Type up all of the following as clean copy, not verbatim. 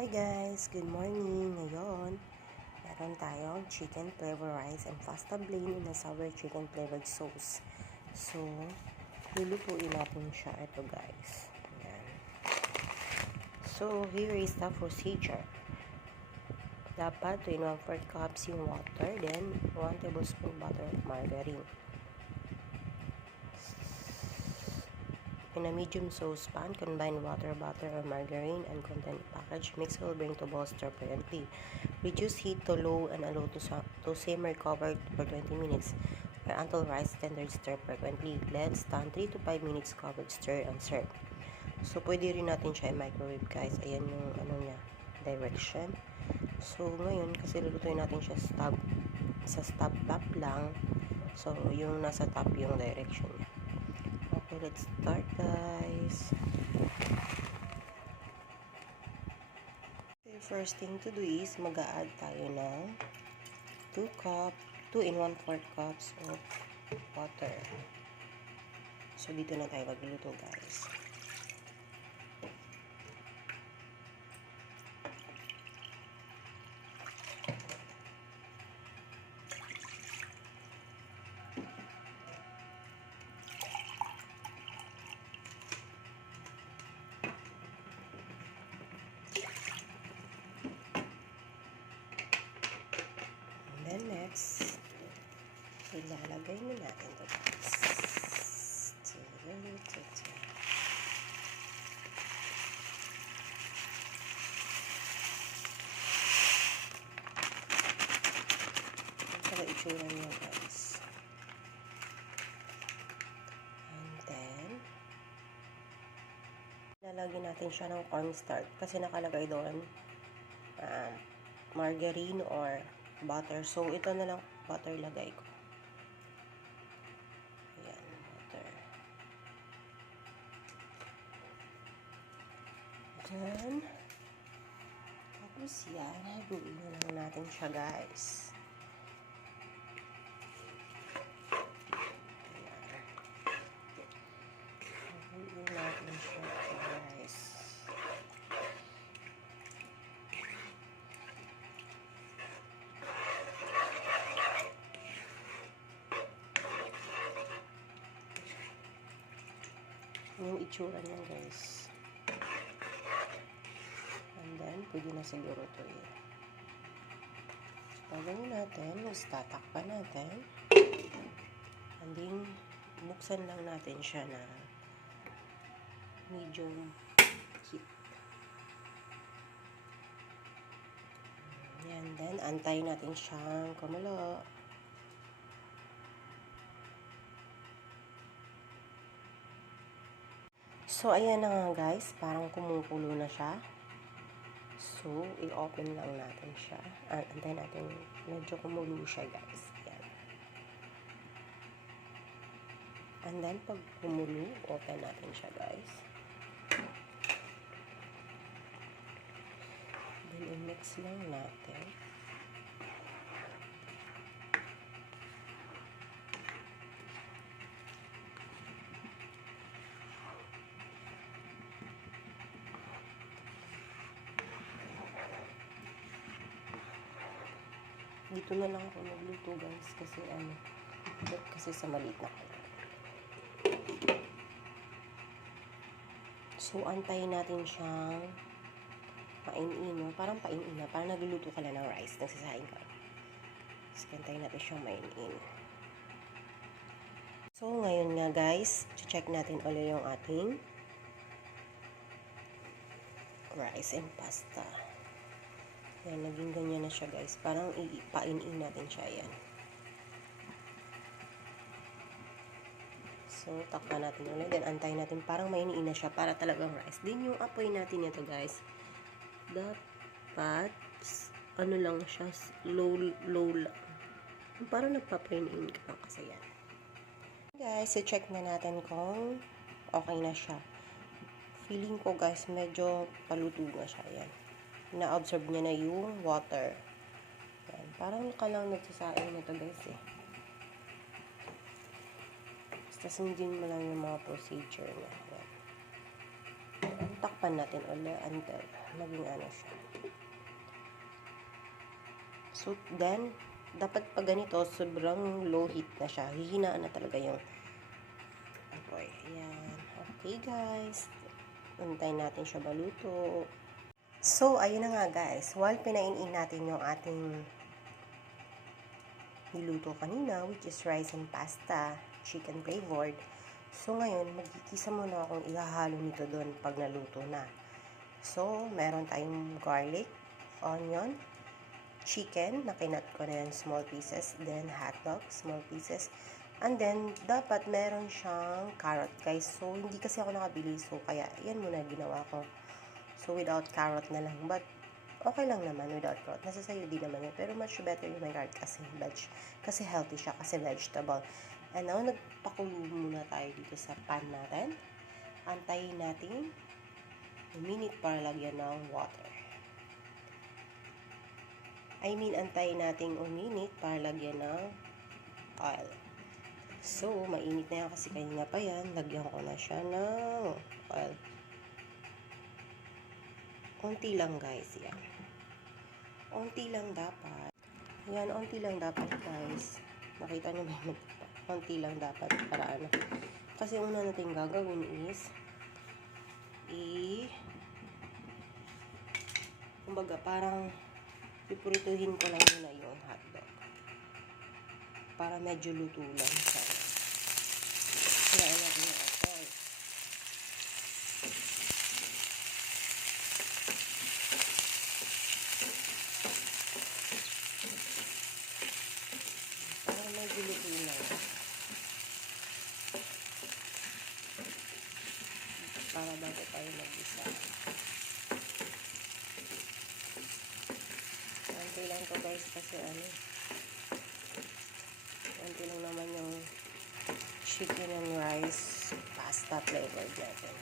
Hi guys! Good morning! Ngayon, meron tayong chicken flavor rice and pasta blend in a sour chicken flavored sauce. So, lulutuin natin siya. Ito guys. Ayan. So, here is the procedure. Dapat 2 in 1/4 cups yung water, then 1 tablespoon butter of margarine. In a medium saucepan, combine water, butter, or margarine and content package. Mix will bring to boil, stir frequently. Reduce heat to low and allow to simmer covered for 20 minutes or until rice tender. Stir frequently. Let stand 3 to 5 minutes covered, stir and serve. So, pwede rin natin siya i-microwave guys. Ayan yung niya, direction. So, ngayon, kasi lulutuin natin siya sa top lang. So, yung nasa top yung direction niya. Okay, let's start guys. Okay, first thing to do is mag-a-add tayo ng 2 in 1/4 cups of water. So, dito na tayo magluluto guys. And next, ilalagay na natin ito guys. Ito itsura niya guys. And then, lalagyan natin siya ng cornstarch kasi nakalagay doon margarine or butter. So, ito na lang butter lagay ko. Ayan, butter. Then, tapos yan, haluin na lang natin siya guys. Ayan. Haluin natin siya guys. Yung itsura niya guys. And then, pwede na siguro ito eh. Gagawin natin, tatakpan natin. And then, buksan lang natin siya na medium heat. And then, antayin natin siyang kumulo. So, ayan na nga guys. Parang kumukulo na siya. So, i-open lang natin siya. Antayin natin medyo kumulo siya guys. Ayan. And then, pag kumulo, open natin siya guys. Then, i-mix lang natin. Dito na lang ako nagluto guys kasi sa maliit na ko. So, antayin natin siyang painin. Parang painin na. Parang nagluluto ka lang ng rice. Nagsasahin ka. So, antayin natin siyang mainin. So, ngayon nga guys, check natin ulit yung ating rice and pasta. Yan, naging ganyan na siya guys. Parang ipainin natin siya. Yan. So, takpan natin ulit. Then, antayin natin. Parang mainiin na siya para talagang rice. Then, yung apoy natin ito guys. Dapat, ano lang siya, low lang. Parang nagpapainiin ka lang kasi yan. Guys, i-check na natin kung okay na siya. Feeling ko guys, medyo paluto na siya. Yan. Na-absorb niya na yung water. Yan. Parang ka lang nagsasain nito guys eh. Basta sundin mo lang yung mga procedure na. Yan. takpan natin ulit until maging ano siya. So, then, dapat pag ganito, sobrang low heat na siya. Hihinaan na talaga yung apoy. Ayan. Okay, guys. Antayin natin siya maluto. So, ayun na nga, guys. While pinainin natin yung ating niluto kanina, which is rice and pasta, chicken flavored. So, ngayon, magkikisa muna akong ihahalo nito doon pag naluto na. So, meron tayong garlic, onion, chicken, na kinat ko na yan, small pieces, then hotdog, small pieces, and then, dapat meron siyang carrot, guys. So, hindi kasi ako nakabili, so, kaya, yan muna ginawa ko. So, without carrot na lang, but, okay lang naman without carrot. Nasa sayo din naman yun, pero much better yung may carrot kasi kasi healthy siya, kasi vegetable. And now, nagpakulo muna tayo dito sa pan natin. Antayin natin a minute para lagyan ng water. Antayin natin a minute para lagyan ng oil. So, mainit na yan kasi kanina pa yan. Lagyan ko na siya ng oil. Unti lang, guys. Yan. Unti lang dapat. Yan, unti lang dapat, guys. Nakita nyo ba? Unti lang dapat para ano. Kasi una natin gagawin is kumbaga parang pipurituhin ko lang muna yung hotdog para medyo luto lang siya. Kaya natin yung apoy. Para medyo luto lang. Para bago tayo mag-isa. Konti lang to, guys, kasi konti lang naman yung chicken and rice pasta flavored natin.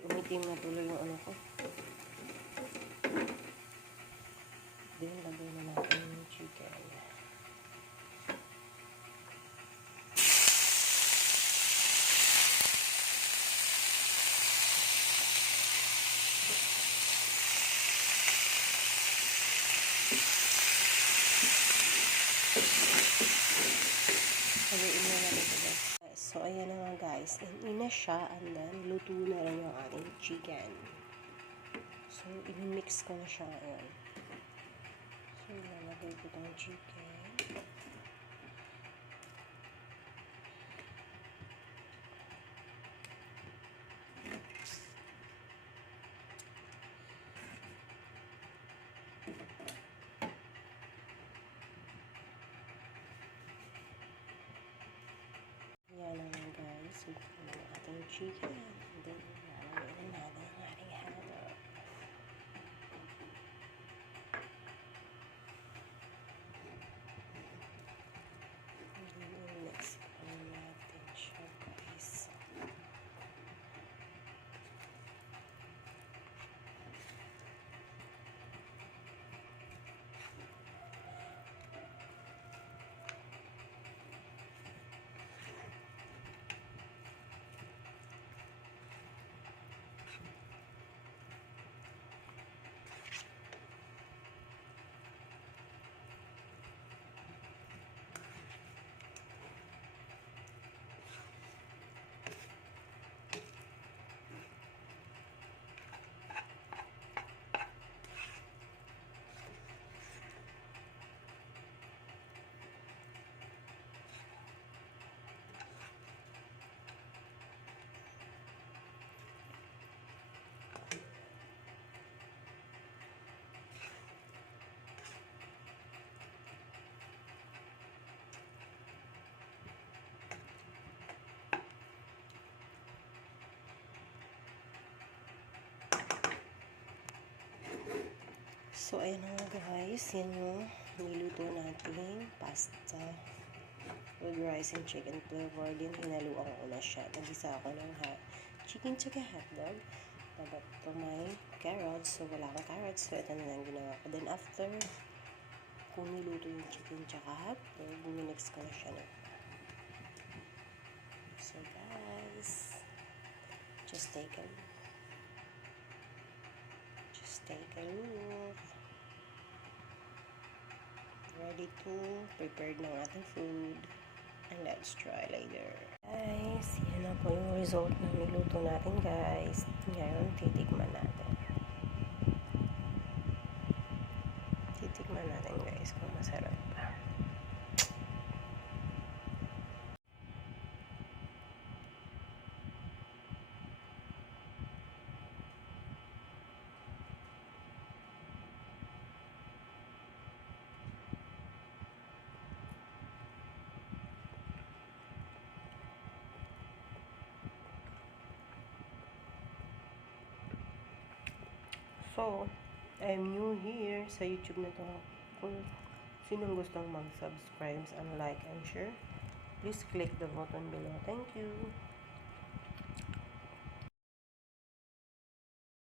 Umitim na tuloy yung ano ko. Then, lagay na natin yung chicken. Haluin na natin ito, guys. So, ayan na nga, guys. Ina siya, and then, luto na rin yung ating chicken. So, i-mix ko na siya ngayon. So, ilalagay ko itong chicken. Yan naman, guys. So, yung ating chicken. And then, lalagay na natin ang ating hotdog. Mix pa natin siya, guys. So, ayan na nga guys, yan yung niluto natin pasta with rice and chicken flavor. Din hinaluan ko na siya. Nagisa ako ng chicken tsaka hotdog. But to my carrots, so wala akong carrots, so ito na lang ginawa ko. Then after kung niluto yung chicken tsaka hotdog, minix ko na siya na. So guys, just take a look. Ready to prepare ng ating food. And let's try later. Guys, yan na po yung result ng niluto natin guys. Ngayon, titikman natin. Titikman natin guys kung masarap pa. So, I'm new here sa YouTube na to. Kung sinong gustong mag-subscribe and like and share, please click the button below. Thank you.